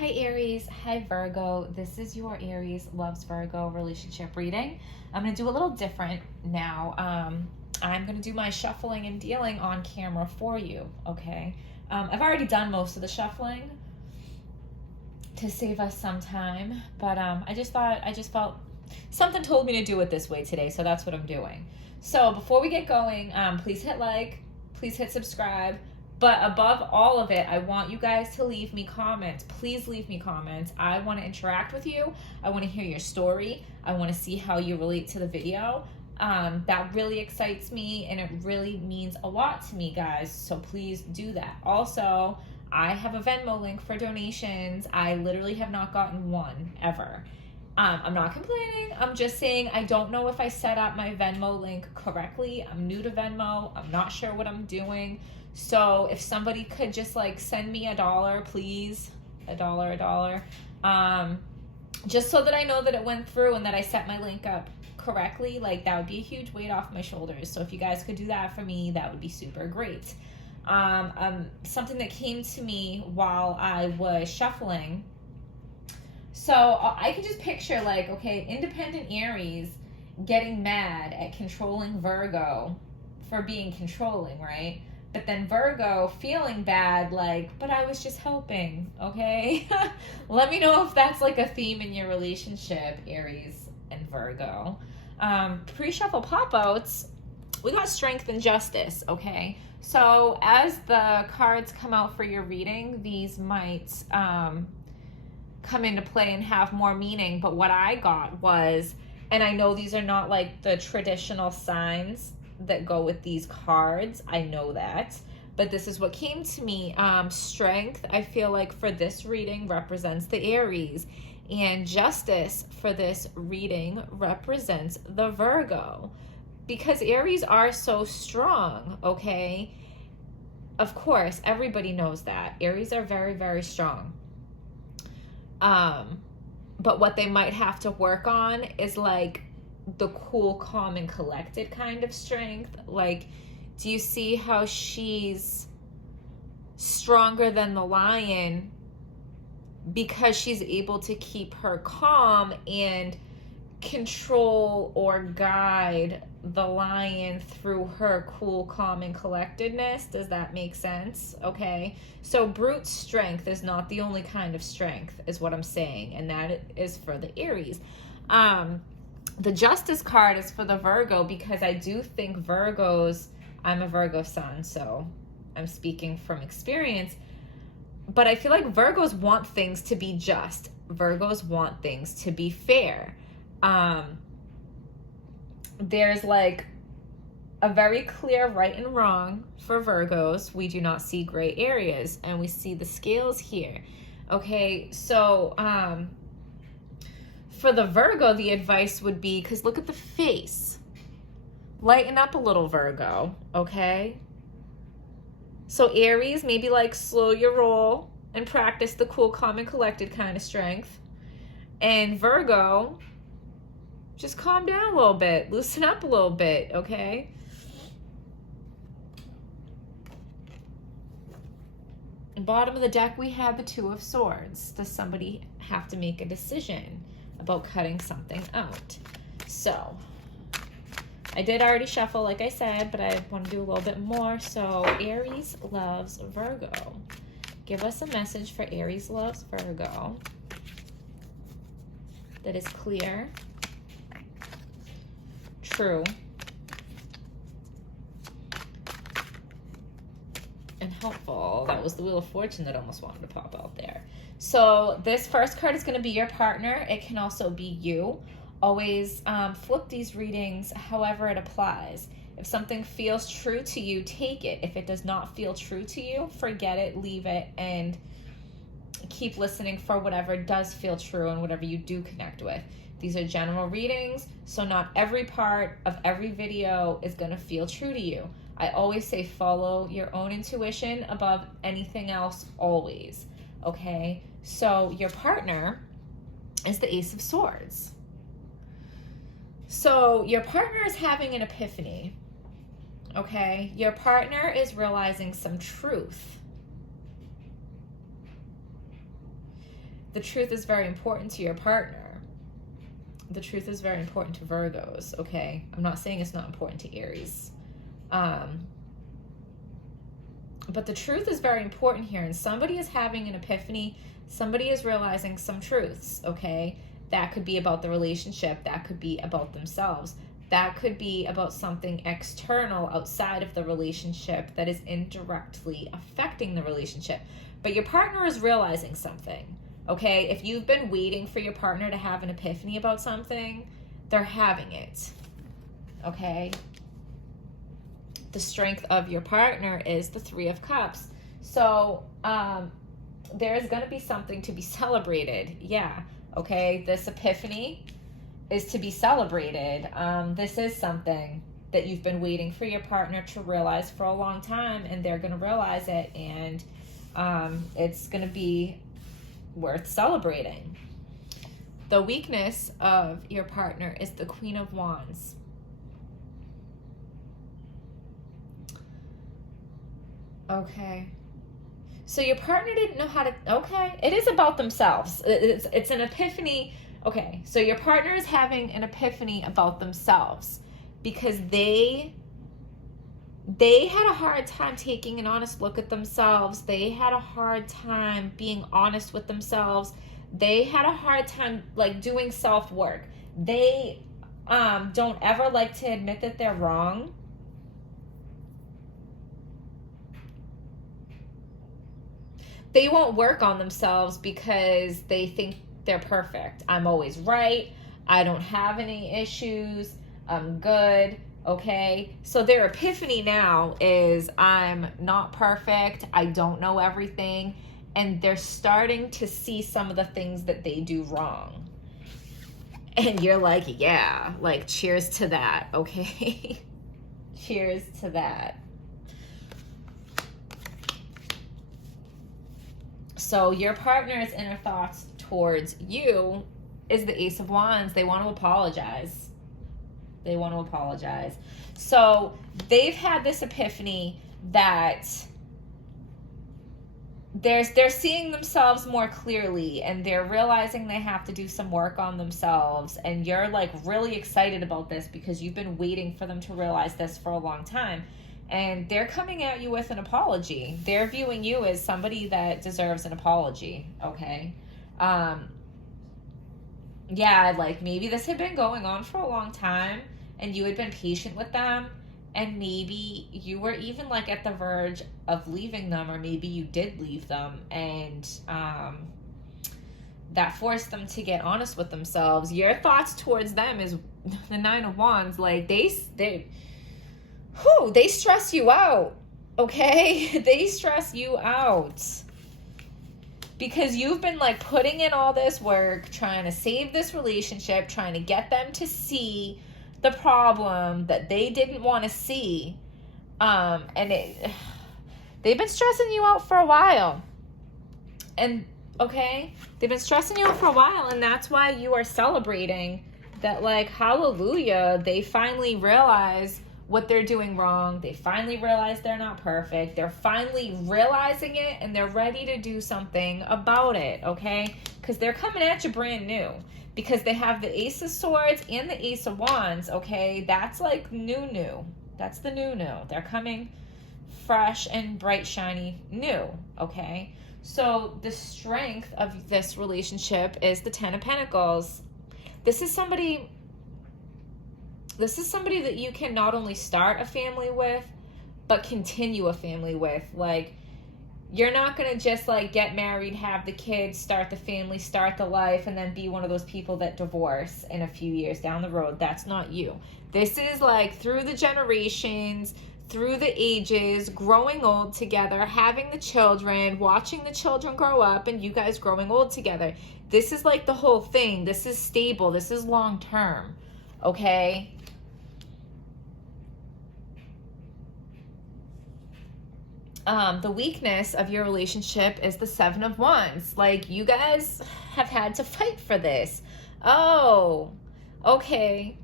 Hi Aries, hi Virgo. This is your Aries loves Virgo relationship reading. I'm going to do a little different now. I'm going to do my shuffling and dealing on camera for you, okay? I've already done most of the shuffling to save us some time, but I just felt something told me to do it this way today, so that's what I'm doing. So before we get going, please hit like, please hit subscribe. But above all of it, I want you guys to leave me comments. Please leave me comments. I want to interact with you. I want to hear your story. I want to see how you relate to the video. That really excites me and it really means a lot to me, guys. So please do that. Also, I have a Venmo link for donations. I literally have not gotten one ever. I'm not complaining. I'm just saying I don't know if I set up my Venmo link correctly. I'm new to Venmo. I'm not sure what I'm doing. So if somebody could just like send me $1, please, $1, just so that I know that it went through and that I set my link up correctly, like that would be a huge weight off my shoulders. So if you guys could do that for me, that would be super great. Something that came to me while I was shuffling. So I can just picture like, okay, independent Aries getting mad at controlling Virgo for being controlling, right? But then Virgo feeling bad, like, but I was just helping, okay? Let me know if that's like a theme in your relationship, Aries and Virgo. Pre-shuffle pop-outs, we got strength and justice, okay? So as the cards come out for your reading, these might come into play and have more meaning. But what I got was, and I know these are not like the traditional signs that go with these cards, I know that, but this is what came to me. Strength, I feel like for this reading represents the Aries, and justice for this reading represents the Virgo, because Aries are so strong, okay? Of course, everybody knows that Aries are very, very strong. But what they might have to work on is like the cool, calm, and collected kind of strength. Like, do you see how she's stronger than the lion because she's able to keep her calm and control or guide the lion through her cool, calm, and collectedness? Does that make sense? Okay, so brute strength is not the only kind of strength, is what I'm saying, and that is for the Aries. The Justice card is for the Virgo, because I do think Virgos, I'm a Virgo sun, so I'm speaking from experience, but I feel like Virgos want things to be just. Virgos want things to be fair. There's like a very clear right and wrong for Virgos. We do not see gray areas, and we see the scales here. Okay, so for the Virgo, the advice would be, because look at the face. Lighten up a little, Virgo, okay? So Aries, maybe like slow your roll and practice the cool, calm, and collected kind of strength. And Virgo, just calm down a little bit, loosen up a little bit, okay? Bottom of the deck, we have the Two of Swords. Does somebody have to make a decision about cutting something out? So I did already shuffle, like I said, but I want to do a little bit more. So Aries loves Virgo. Give us a message for Aries loves Virgo that is clear, true, and helpful. That was the Wheel of Fortune that almost wanted to pop out there. So this first card is going to be your partner. It can also be you. Always flip these readings however it applies. If something feels true to you, take it. If it does not feel true to you, forget it, leave it, and keep listening for whatever does feel true and whatever you do connect with. These are general readings, so not every part of every video is going to feel true to you. I always say follow your own intuition above anything else, always. Okay, so your partner is the Ace of Swords. So your partner is having an epiphany. Okay, your partner is realizing some truth. the truth is very important to your partner. The truth is very important to Virgos, okay? I'm not saying it's not important to Aries. But the truth is very important here, and somebody is having an epiphany. Somebody is realizing some truths, okay? That could be about the relationship. That could be about themselves. That could be about something external outside of the relationship that is indirectly affecting the relationship. But your partner is realizing something, okay? If you've been waiting for your partner to have an epiphany about something, they're having it, okay? The strength of your partner is the Three of Cups. So there's going to be something to be celebrated. Yeah, okay? This epiphany is to be celebrated. This is something that you've been waiting for your partner to realize for a long time, and they're going to realize it, and it's going to be worth celebrating. The weakness of your partner is the Queen of Wands. Okay. So your partner didn't know how to, okay. It is about themselves. It's an epiphany. Okay. So your partner is having an epiphany about themselves because they had a hard time taking an honest look at themselves. They had a hard time being honest with themselves. They had a hard time like doing self-work. They don't ever like to admit that they're wrong. They won't work on themselves because they think they're perfect. I'm always right. I don't have any issues. I'm good. Okay. So their epiphany now is I'm not perfect. I don't know everything. And they're starting to see some of the things that they do wrong. And you're like, yeah, like cheers to that. Okay. Cheers to that. So your partner's inner thoughts towards you is the Ace of Wands. They want to apologize. They want to apologize. So they've had this epiphany that they're seeing themselves more clearly, and they're realizing they have to do some work on themselves. And you're like really excited about this because you've been waiting for them to realize this for a long time. And they're coming at you with an apology. They're viewing you as somebody that deserves an apology, okay? Yeah, like maybe this had been going on for a long time and you had been patient with them, and maybe you were even like at the verge of leaving them, or maybe you did leave them, and that forced them to get honest with themselves. Your thoughts towards them is the Nine of Wands. Like they stress you out, okay? They stress you out because you've been like putting in all this work, trying to save this relationship, trying to get them to see the problem that they didn't want to see. They've been stressing you out for a while. And okay, they've been stressing you out for a while, and that's why you are celebrating that, like, hallelujah, they finally realize what they're doing wrong. They finally realize they're not perfect. They're finally realizing it, and they're ready to do something about it, okay? Because they're coming at you brand new. Because they have the Ace of Swords and the Ace of Wands, okay? That's like new. That's the new. They're coming fresh and bright, shiny, new, okay? So the strength of this relationship is the Ten of Pentacles. This is somebody that you can not only start a family with, but continue a family with. Like, you're not going to just like get married, have the kids, start the family, start the life, and then be one of those people that divorce in a few years down the road. That's not you. This is like through the generations, through the ages, growing old together, having the children, watching the children grow up, and you guys growing old together. This is like the whole thing. This is stable. This is long term. Okay? The weakness of your relationship is the Seven of Wands. Like, you guys have had to fight for this. Oh, okay.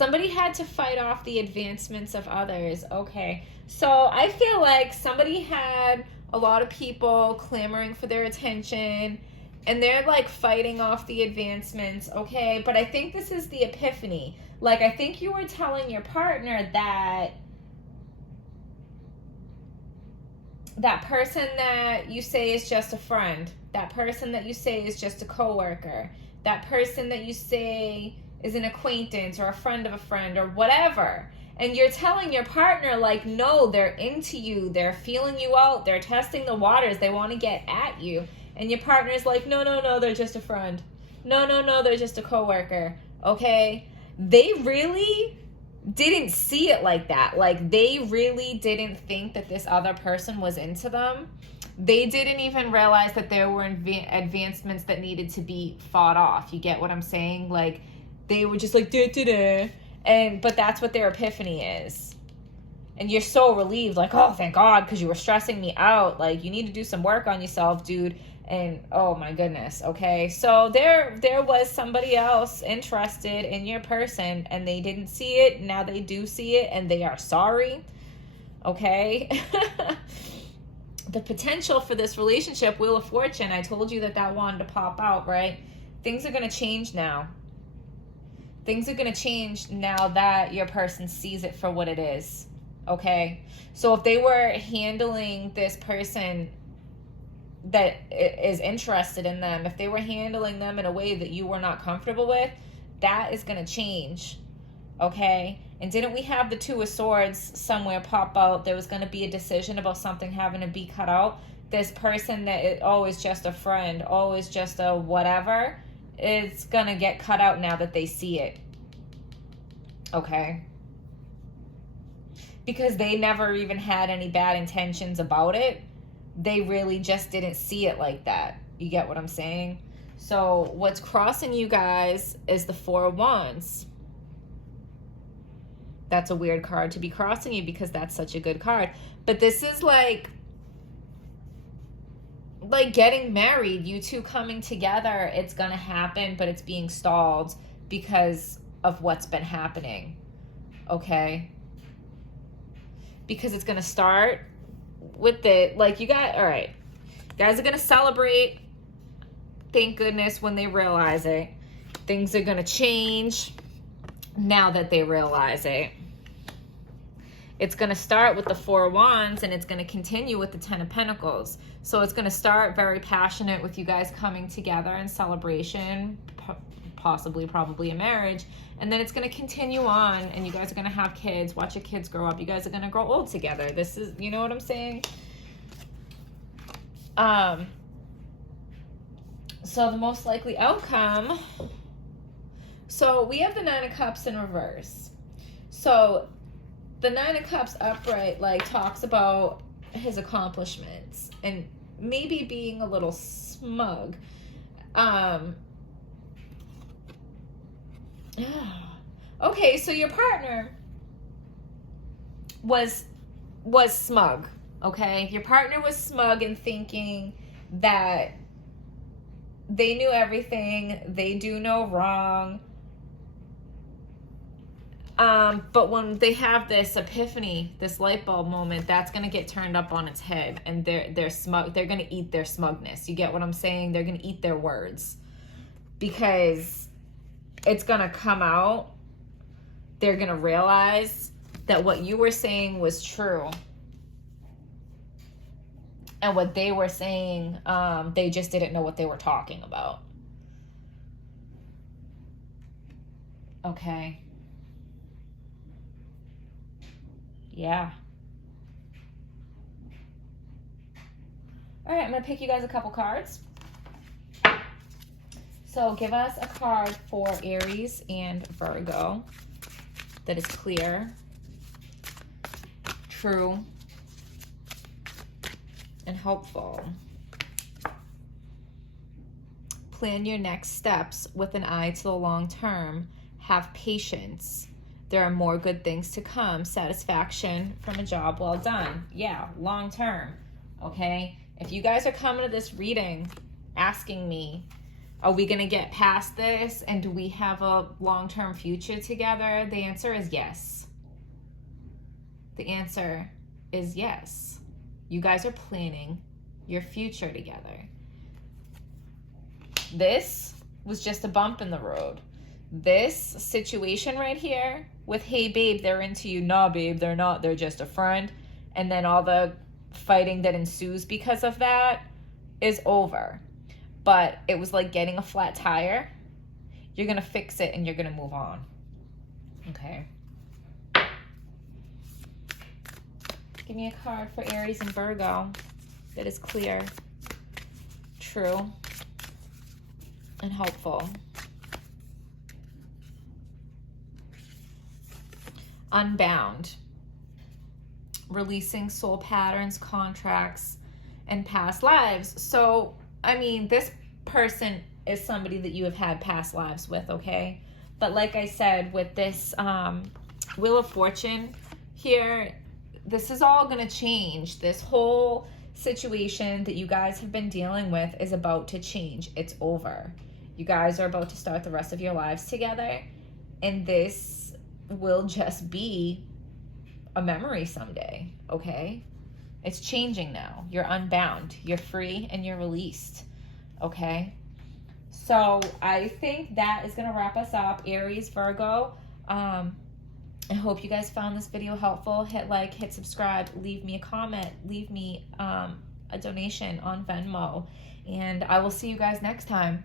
Somebody had to fight off the advancements of others. Okay. So I feel like somebody had a lot of people clamoring for their attention, and they're like fighting off the advancements. Okay. But I think this is the epiphany. Like, I think you were telling your partner that that person that you say is just a friend, that person that you say is just a coworker, that person that you say is an acquaintance or a friend of a friend or whatever. And you're telling your partner, like, no, they're into you. They're feeling you out. They're testing the waters. They want to get at you. And your partner's like, no, no, no, they're just a friend. No, no, no, they're just a coworker. Okay? They really didn't see it like that. Like, they really didn't think that this other person was into them. They didn't even realize that there were advancements that needed to be fought off. You get what I'm saying? Like, they were just like, da-da-da. But that's what their epiphany is. And you're so relieved, like, oh, thank God, because you were stressing me out. Like, you need to do some work on yourself, dude. And oh my goodness, okay? So there was somebody else interested in your person, and they didn't see it. Now they do see it, and they are sorry, okay? The potential for this relationship, Wheel of Fortune, I told you that wanted to pop out, right? Things are going to change now. Things are going to change now that your person sees it for what it is, okay? So if they were handling this person that is interested in them, if they were handling them in a way that you were not comfortable with, that is going to change, okay? And didn't we have the Two of Swords somewhere pop out? There was going to be a decision about something having to be cut out. This person that is always just a friend, always just a whatever, is going to get cut out now that they see it, okay? Because they never even had any bad intentions about it. They really just didn't see it like that. You get what I'm saying? So what's crossing you guys is the Four of Wands. That's a weird card to be crossing you because that's such a good card. But this is like getting married, you two coming together. It's going to happen, but it's being stalled because of what's been happening. Okay? Because it's going to start with the, like, you got, all right, guys are going to celebrate, thank goodness, when they realize it. Things are going to change now that they realize it. It's going to start with the Four of Wands, and it's going to continue with the Ten of Pentacles. So it's going to start very passionate with you guys coming together in celebration, possibly, probably a marriage. And then it's going to continue on, and you guys are going to have kids, watch your kids grow up. You guys are going to grow old together. This is, you know what I'm saying? So the most likely outcome, so we have the Nine of Cups in reverse. So the Nine of Cups upright, like, talks about his accomplishments and maybe being a little smug. Okay, so your partner was smug, okay? Your partner was smug and thinking that they knew everything, they do no wrong. But when they have this epiphany, this light bulb moment, that's going to get turned up on its head, and they're smug. They're going to eat their smugness. You get what I'm saying? They're going to eat their words because it's going to come out. They're going to realize that what you were saying was true. And what they were saying, they just didn't know what they were talking about. Okay. Yeah. All right, I'm going to pick you guys a couple cards. So give us a card for Aries and Virgo that is clear, true, and hopeful. Plan your next steps with an eye to the long term. Have patience. There are more good things to come. Satisfaction from a job well done. Yeah, long term. Okay? If you guys are coming to this reading asking me Are we going to get past this? And do we have a long-term future together? The answer is yes. The answer is yes. You guys are planning your future together. This was just a bump in the road. This situation right here with, hey babe, they're into you. Nah, babe, they're not. They're just a friend. And then all the fighting that ensues because of that is over. But it was like getting a flat tire. You're going to fix it and you're going to move on. Okay. Give me a card for Aries and Virgo that is clear, true, and helpful. Unbound. Releasing soul patterns, contracts, and past lives. So, I mean, this person is somebody that you have had past lives with, okay? But like I said, with this Wheel of Fortune here, this is all going to change. This whole situation that you guys have been dealing with is about to change. It's over. You guys are about to start the rest of your lives together. And this will just be a memory someday, okay? It's changing now. You're unbound. You're free and you're released, okay? So I think that is going to wrap us up. Aries, Virgo, I hope you guys found this video helpful. Hit like, hit subscribe, leave me a comment, leave me a donation on Venmo, and I will see you guys next time.